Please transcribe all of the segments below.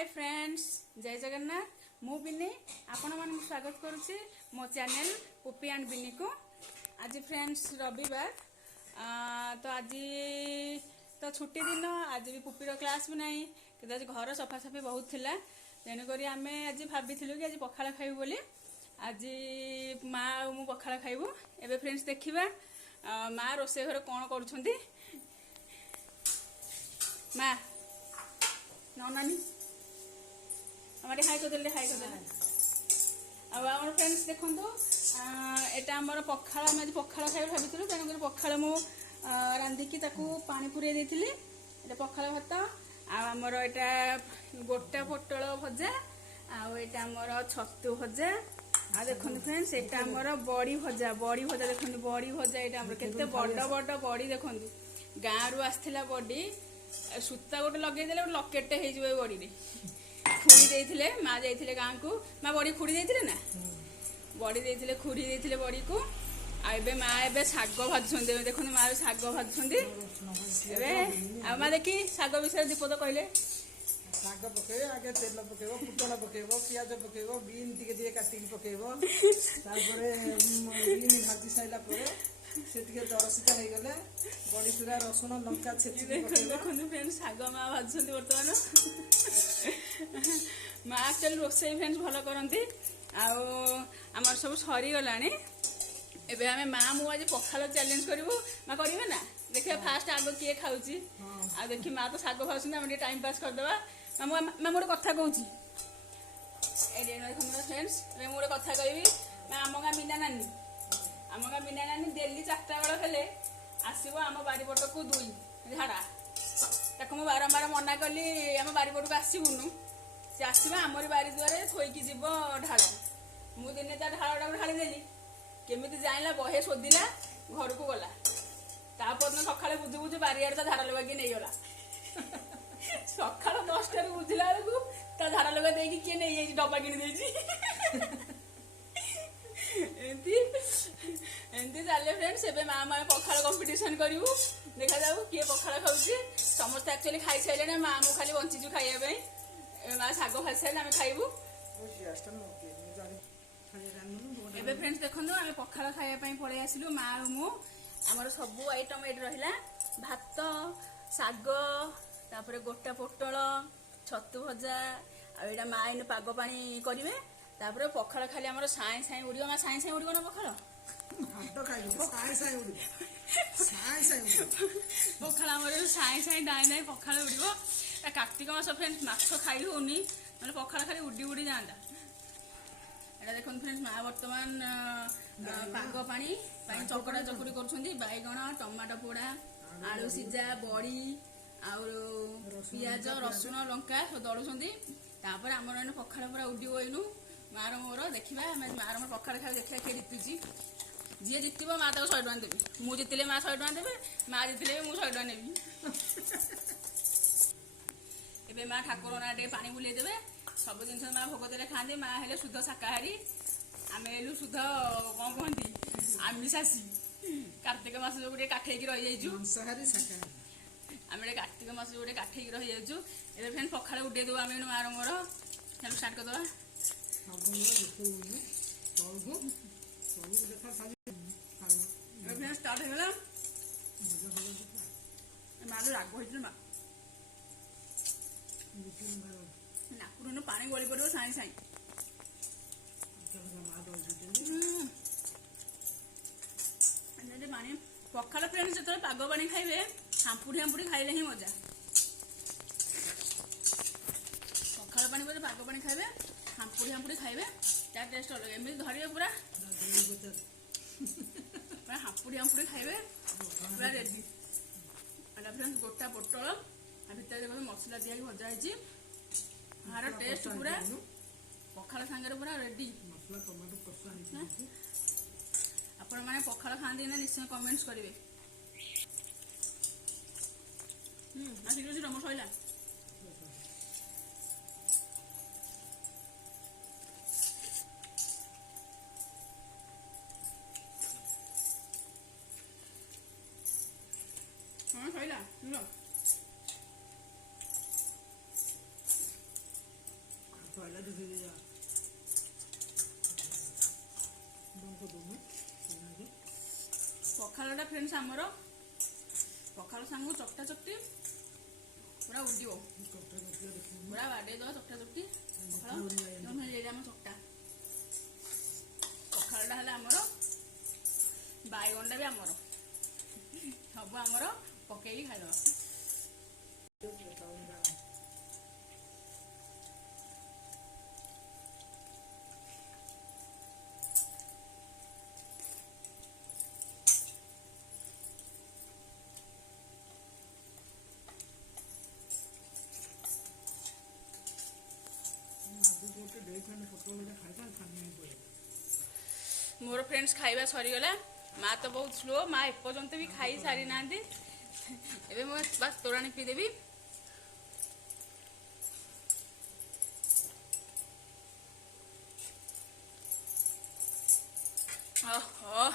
Hi friends जय जगन्नाथ मु बिनी आपण मान स्वागत करुच्ची मो चैनल पुपी एंड बिनी को। आज फ्रेंड्स रविवार तो आज तो छुट्टी दिन आज भी पुपीर क्लास भी नहीं कि आज घर सफासफी बहुत थिला तेणुक आम आज भाभी कि आज पखाड़ खाइबू बोली आज माँ और मु पखाड़ खाइबू। एबे फ्रेंड्स देखिबा माँ रोषे घर कौन करुछंती माँ नानी हमारे हाई कर हाई कर आम फ्रेंड्स देखु एटा आमर पखाड़ आम आज पखाड़ खाई भाई तेणुक पखाड़ मु रांधिकी पानी पुरे देती पखाड़ भात आमर एटा गोटा पोटल भजा आटा आमर छतु भजा आ देखो फ्रेंड्स एटा आमर बड़ी भजा देखो बड़ी भजा यहाँ केते बड़ बड़ बड़ी देखो गाँव रु आसला बड़ी सूता गोटे लगे लकेटे हो बड़ी खुड़ी देते माँ जाइए गाँव को माँ बड़ी खुड़ी देते ना बड़ी देते खुड़ी देते बड़ी को आबे माँ एबे शाग भाजुं देखो माँ शाग भाजुं माँ देखी शाग विषय दीपद कहले शाग पकेब आगे तेल पकेब फुटण पकेब पियाज पकेब बीन टे काटिक पकेब बीन भाजी सारा से दरसिता हो गले बड़ी चूरा रसुण लंका छेची देखो फ्रेंड्स शाग माँ भाजुं बर्तमान माँ एक्चुअली रोसे फ्रेंड्स भल करती आमर सब सरीगला एबे आमे माँ मु आज पखाड़ चैलेंज करूँ माँ करेंगे ना देखिए फास्ट आग किए खाऊँ आ देखी माँ तो शाग खाऊँ टाइम पास करदे माँ गोटे कथा कहूँ फ्रेंड्स मैं गोटे कथा कहबी आम गाँ मीना नानी डेली 4टा बेल हेले आसब आम बारीपट को 2 झाड़ा ताको मु बारंबार मना कली आम बारीपट को आसबुनु सी आसवा आमरी बारी दुआरे थोईकी जीव ढाल मु दिने ता ढालटा ढालीदेली केमिति जाइला बहे शोधिला घर को गला तापर सकाଳେ बुझु बुझु बारियार ता झाड़ा लगा नहीं गला सकाळ 10टा बुझिला बेलू ता झाड़ा लगा देकी किए नहीं डब्बा किनी देजी एमती चले फ्रेंड्स एबे माँ माँ पखाड़ कंपिटिशन करूँ देखा जाऊ किए पखाड़ खाऊँ समस्त एक्चुअली खाई सारे माँ मु खाली बंचीचु खाइबा माँ शाग भाजी सारे आम खाइबू एबे फ्रेंड्स देखो आम पखाड़ खाइबा पलि आसिलु माँ और मु आमर सब आइटम ये रहा भात शाग तापर गोटा पोटल छतु भजा आटा माँ इन पाग पानी करेंगे तापर पखाड़ खाली आमर साए साए उड़ो माँ साए साए उड़ो ना पखाड़ पखाड़ आमर साए साए डाए डाए पखाड़ उड़ो कार्तिक मास फ्रेंड्स माछ खाई होनी मतलब पखाड़ खाली उड़ी उड़ी जाता एटा देखो फ्रेंड्स माँ बर्तमान पाग पानी चकड़ा चकुड़ी कर बैगण टमाटो पोड़ा आलू सीझा बड़ी पियाज रसुण लंका सब दलुं आमर पखाड़ पूरा उड़ो इनु मार मोर देखा मार मोर पखाड़ खाई देखा किए जीतुची जी जीत माँ 100 टଙ୍କା देवी मुझे जितले माँ 100 टଙ୍କା देवे माँ जितले मुझे 100 टଙ୍କା नेबी एबे माँ ठाकुर ना टे पानी बुले देवे सब जिन माँ भोग देले खाते माँ हेले शुद्ध शाकाहारी आम हेलु शुद्ध कौन कहती आमिषासी कार्तिक मास जो गोटे काठेकी रही आम कार्तिक मास जो गोटे काठेकी रही ए फ्रेंड पखाड़ उड़े देव आम मार मोर चलो स्टार्ट करदे स्टार्ट होगा माँ जो राग हो माँ नाकुर पानी गली पड़ो साई साई पानी पखाड़ फ्रेंड्स जो पाग पानी खाइबे हांपुड़ी हांपुड़ी खाइले ही मजा पखाड़ पानी बोले पाग पानी खाइबे हांपुड़ी हांपुड़ी खाइबे तार टेस्ट अलग एमती धरिए पूरा हांपुड़ी हांपुड़ी खाइबे पूरा रेडी एटा फ्रेंड्स गोटा पोटल भितर देखो मसला दिया भजा है यार टेस्ट पूरा पखाड़ सांगे पूरा रेडी आपण मैंने पखाड़ खाती ना निश्चय कमेंट्स करेंगे शीघ्र शीघ्र मोर सैला हाँ सैला पहले दिख दिया को दूँ पखालटा फ्रेंड्स आमर पखाल सांगू चकटा चकटी पूरा उड़ो पूरा बाड़े दवा चकटा चकटी आम चकटा पखालटा है आमर बैगनटा भी आमर सब आमर पकई खाईद मोर फ्रेंड्स खाइबा सरीगला माँ तो बहुत स्लो माँ एपर्यंत भी खाई सारी ना एबे मैं बस तोराणी पीदेवी ओहो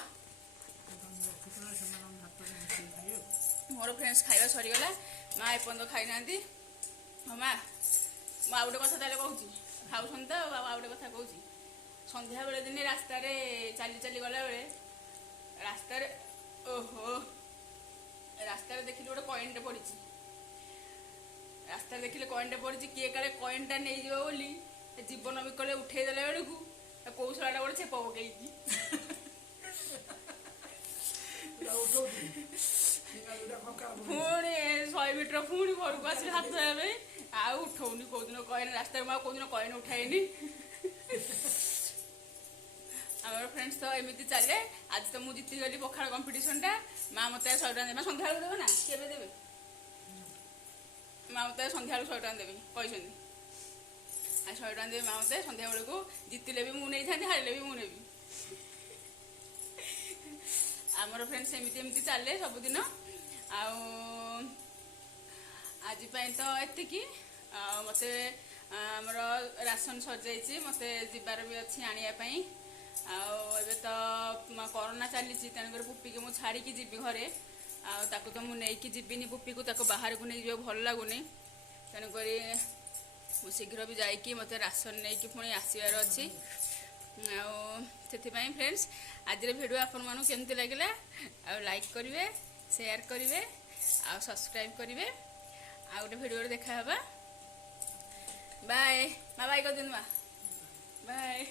मोर फ्रेंड्स खाइबा सरीगला माँ एपर्यंत खाई ना हाँ माँ मुझे गोटे कथा ताले कहूँ खाऊन तो आ गोटे कथा कहूँ संध्या बेले दिन रास्तार चली चली गला बेले रास्तार ओहो रास्तार देखिली गोटे कॉइनटे पड़ी रास्तार देखिले कॉइनटे पड़ी किए काले कॉइनटा नहीं जाव बोली जीवन विकल उठेदेला बेलू कौशलटा गोटे चेप पकई पुणी 100 मीटर पुणी घर को आस हाथ देवे आउ उठाऊनी कौदिन कॉइन रास्तार मैं कौदिन कॉइन उठाएनी आम फ्रेंड्स तो एमती चले आज तो मुझे जीतीगली पखाड़ कंपिटिशनटा माँ मत 100 टका देवे सन्ध्या देवे ना के देवे माँ मत सन्ध्या 100 टका देवी कहते 100 टका देवी माँ मत सन्ध्या बेलू जीतिले भी मुझे नहीं हारे भी मुझे आमर फ्रेंड्स एमती चले सबुदिन आज तो एतिकी मत आमर राशन सर मत जीवार भी अच्छी आने आबे तो कोरोना चली तेणुक पुपी की मुझे छाड़ी जी घरे आकु तो मुझे जीविनी पुपी को बाहर को नहीं जा भल लगुनि तेणुक शीघ्र भी जाकि मत राशन नहीं पुणी आसबार अच्छी आपाई फ्रेंड्स आज भिडियो आपण मानू केमती लगे लाइक करेंगे शेयर करेंगे आ सब्सक्राइब करेंगे आ गोटे भिडियो देखा बाय माँ बाय कर दिन माँ बाय